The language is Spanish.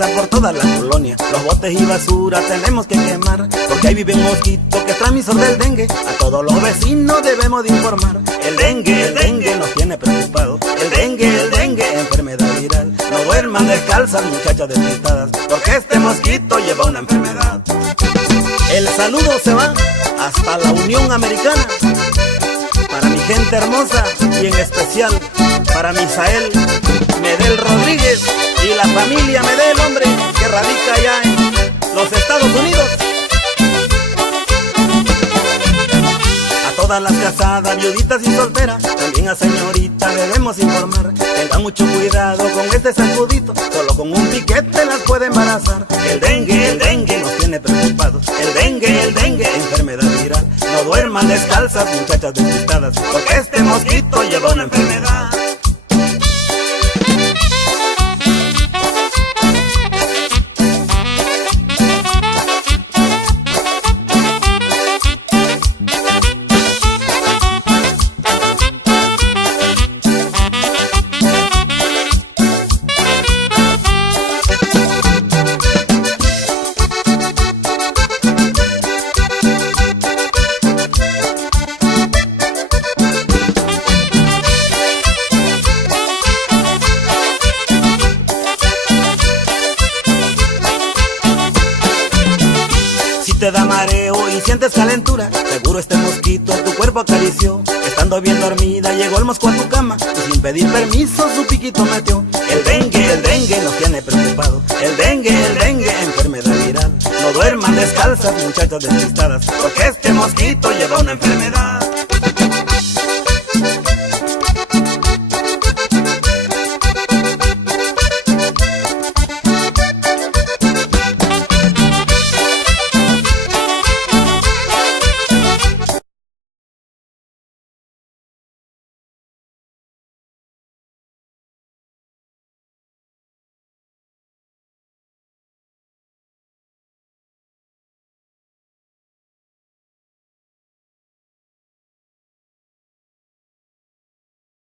empezar por toda la colonia. Los botes y basura tenemos que quemar, porque ahí vive un mosquito que es transmisor del dengue. A todos los vecinos debemos de informar. El dengue nos tiene preocupados. El dengue, enfermedad viral. No duerman descalzas, muchachas despistadas, porque este mosquito lleva una enfermedad. El saludo se va hasta la Unión Americana, para mi gente hermosa y en especial para Misael Medel Rodríguez y la familia Medel, hombre, que radica allá en los Estados Unidos. A todas las casadas, viuditas y solteras, también a señoritas debemos informar. Tengan mucho cuidado con este sacudito, solo con un piquete las puede embarazar. El dengue nos tiene preocupados. El dengue, enfermedad viral. No duerman descalzas, muchachas despistadas, porque este mosquito lleva una enfermedad. Te da mareo y sientes calentura, seguro este mosquito tu cuerpo acarició. Estando bien dormida llegó el mosco a tu cama y sin pedir permiso su piquito metió. El dengue nos tiene preocupados. El dengue, enfermedad viral. No duerman descalzas, muchachas despistadas, porque este mosquito lleva una enfermedad.